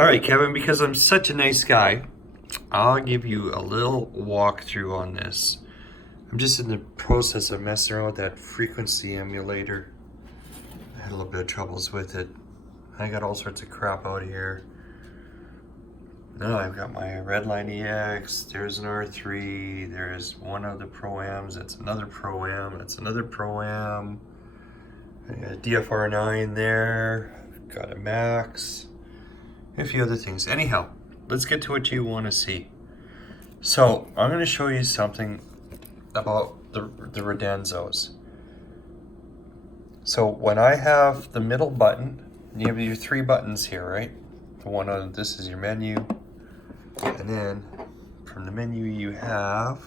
All right, Kevin, because I'm such a nice guy, I'll give you a little walkthrough on this. I'm just in the process of messing around with that frequency emulator. I had a little bit of troubles with it. I got all sorts of crap out here. Now I've got my Redline EX, there's an R3, there's one of the Pro-Ams, that's another Pro-Am, that's another Pro-Am. I got a DFR9 there, I've got a Max, and a few other things. Anyhow, let's get to what you want to see. So I'm going to show you something about the Redenzos. So when I have the middle button, you have your three buttons here, right? The one on this is your menu, and then from the menu you have,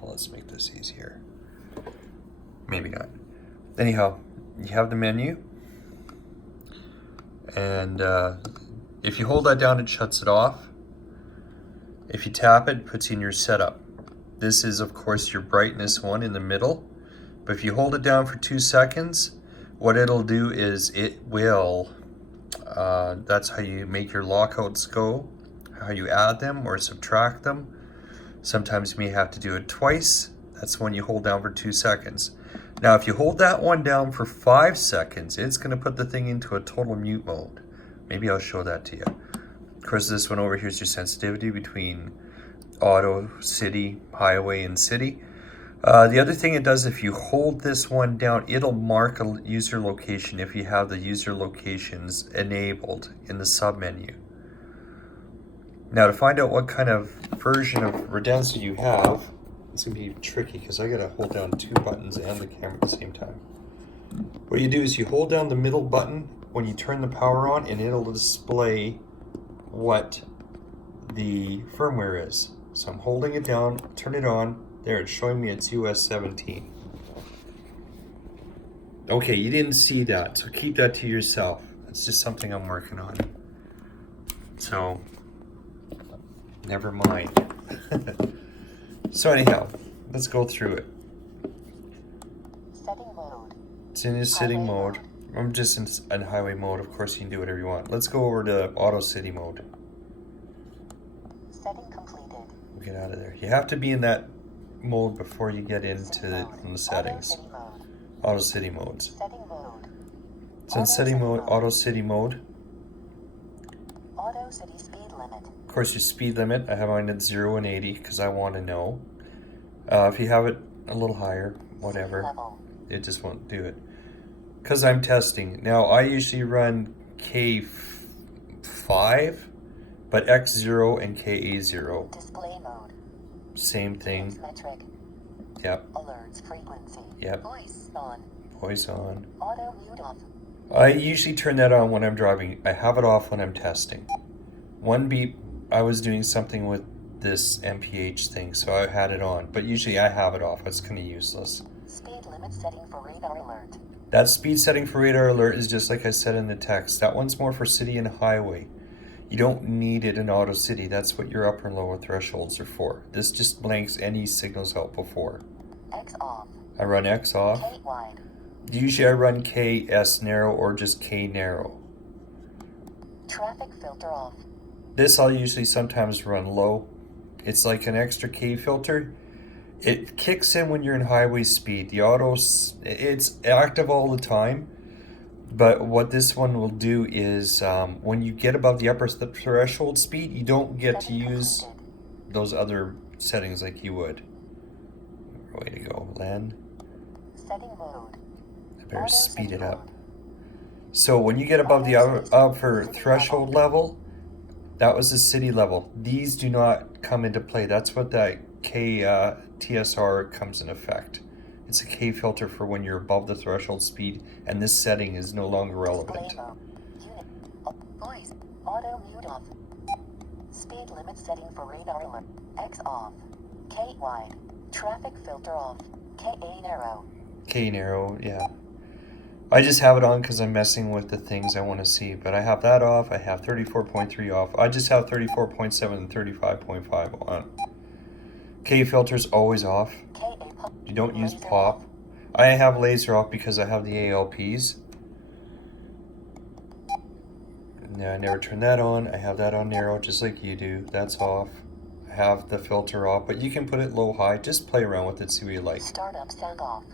well, let's make this easier. Maybe not. Anyhow, you have the menu, and if you hold that down, it shuts it off. If you tap it, it puts you in your setup. This is, of course, your brightness one in the middle. But if you hold it down for 2 seconds, what it'll do is it will, that's how you make your lockouts go, how you add them or subtract them. Sometimes you may have to do it twice. That's when you hold down for 2 seconds. Now, if you hold that one down for 5 seconds, it's going to put the thing into a total mute mode. Maybe I'll show that to you. Of course, this one over here is your sensitivity between auto, city, highway, and city. The other thing it does, if you hold this one down, it'll mark a user location if you have the user locations enabled in the submenu. Now, to find out what kind of version of Redenza you have, it's going to be tricky because I got to hold down two buttons and the camera at the same time. What you do is you hold down the middle button when you turn the power on, and it'll display what the firmware is. So I'm holding it down, turn it on. There, it's showing me it's US 17. Okay, you didn't see that, so keep that to yourself. That's just something I'm working on. So, never mind. So anyhow, let's go through it. Setting mode. It's in its sitting mode. I'm just in highway mode. Of course, you can do whatever you want. Let's go over to auto city mode. Setting completed. We'll get out of there. You have to be in that mode before you get into the settings. Auto city modes. Setting mode. So in setting mode, auto city mode. Auto city speed limit. Of course, your speed limit, I have mine at 0 and 80 because I want to know. If you have it a little higher, whatever, it just won't do it. Because I'm testing. Now, I usually run K5, but X0 and KA0. Display mode. Same thing. Metric. Yep. Alerts frequency. Yep. Voice on. Voice on. Auto mute off. I usually turn that on when I'm driving. I have it off when I'm testing. One beep, I was doing something with this MPH thing, so I had it on. But usually I have it off. It's kind of useless. Speed limit setting for radar alert. That speed setting for radar alert is just like I said in the text. That one's more for city and highway. You don't need it in auto city. That's what your upper and lower thresholds are for. This just blanks any signals out before. X off. I run X off. K wide. Usually I run KS narrow or just K narrow. Traffic filter off. This I'll usually sometimes run low. It's like an extra K filter. It kicks in when you're in highway speed. The autos, it's active all the time. But what this one will do is when you get above the upper threshold speed, you don't get to use those other settings like you would. Way to go, Len. Setting mode. I better speed it up. So when you get above the upper threshold level, that was the city level. These do not come into play. That's what that K TSR comes in effect. It's a K filter for when you're above the threshold speed, and this setting is no longer relevant. Unit. Voice. Auto mute off. Speed limit setting for radar alert. X off. K wide. Traffic filter off. KA narrow. K narrow, yeah. I just have it on because I'm messing with the things I want to see, but I have that off. I have 34.3 off. I just have 34.7 and 35.5 on. K filter's always off. You don't use pop. I have laser off because I have the ALPs. Now I never turn that on. I have that on narrow just like you do. That's off. I have the filter off, but you can put it low, high. Just play around with it, see what you like. Startup sound off.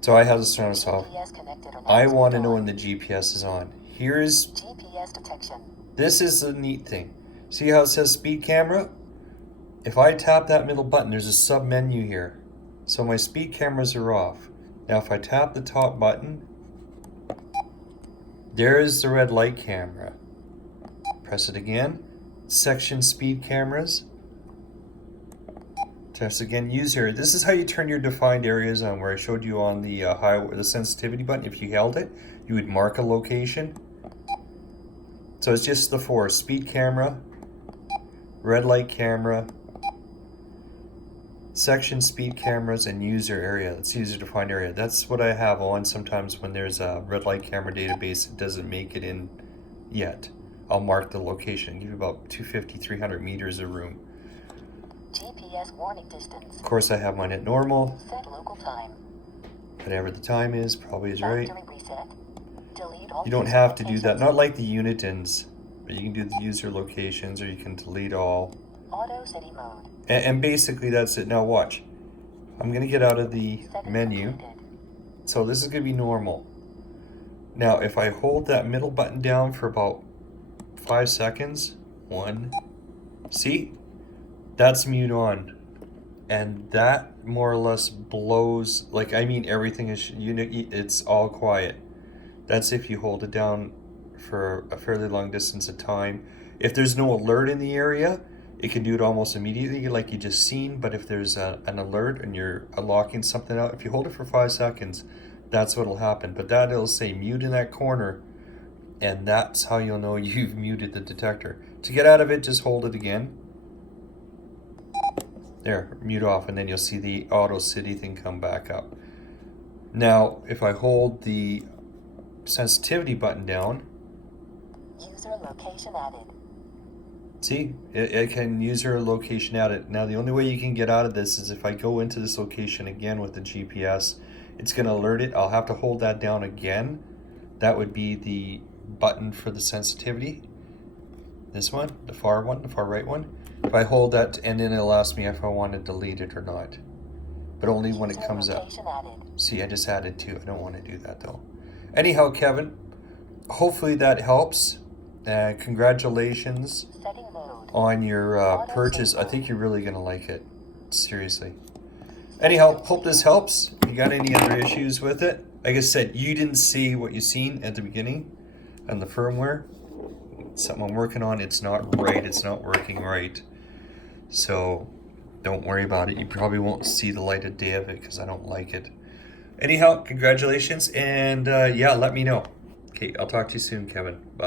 So I have the sound off. GPS connected or I not want to on. know when the GPS is on. Here's, GPS detection. this is the neat thing. See how it says speed camera? If I tap that middle button, there's a sub menu here. So my speed cameras are off. Now if I tap the top button, there's the red light camera. Press it again. Section speed cameras. Press again, use area. This is how you turn your defined areas on, where I showed you on the the sensitivity button. If you held it, you would mark a location. So it's just the four: speed camera, red light camera, section speed cameras, and user area. That's user defined area. That's what I have on sometimes when there's a red light camera database. It doesn't make it in yet. I'll mark the location, give you about 250, 300 meters of room. GPS warning distance. Of course, I have mine at normal. Set local time. Whatever the time is, probably is right. Factory reset. Delete all You don't user have to do that, locations. not like the Unitons, but you can do the user locations, or you can delete all. Auto city mode. And basically that's it. Now watch. I'm gonna get out of the Settings menu. completed. So this is gonna be normal. Now if I hold that middle button down for about 5 seconds, see? That's mute on. And that more or less blows, like, I mean, everything is, it's all quiet. That's if you hold it down for a fairly long distance of time. If there's no alert in the area, it can do it almost immediately, like you just seen. But if there's an alert and you're unlocking something out, if you hold it for 5 seconds, that's what'll happen. But that it'll say mute in that corner, and that's how you'll know you've muted the detector. To get out of it, just hold it again. There, mute off, and then you'll see the auto city thing come back up. Now, if I hold the sensitivity button down, User location added. see, it can user location added. Now, the only way you can get out of this is if I go into this location again with the GPS, it's going to alert it. I'll have to hold that down again. That would be the button for the sensitivity. This one, the far right one. If I hold that, and then it'll ask me if I want to delete it or not. But only when it User comes up. location added. See, I just added 2. I don't want to do that though. Anyhow, Kevin, hopefully that helps. Congratulations Setting mode. on your purchase. I think you're really going to like it. Seriously. Anyhow, hope this helps. If you got any other issues with it, like I said, you didn't see what you seen at the beginning on the firmware. Something I'm working on. It's not right. It's not working right. So don't worry about it. You probably won't see the light of day of it because I don't like it. Anyhow, congratulations. And yeah, let me know. Okay, I'll talk to you soon, Kevin. Bye.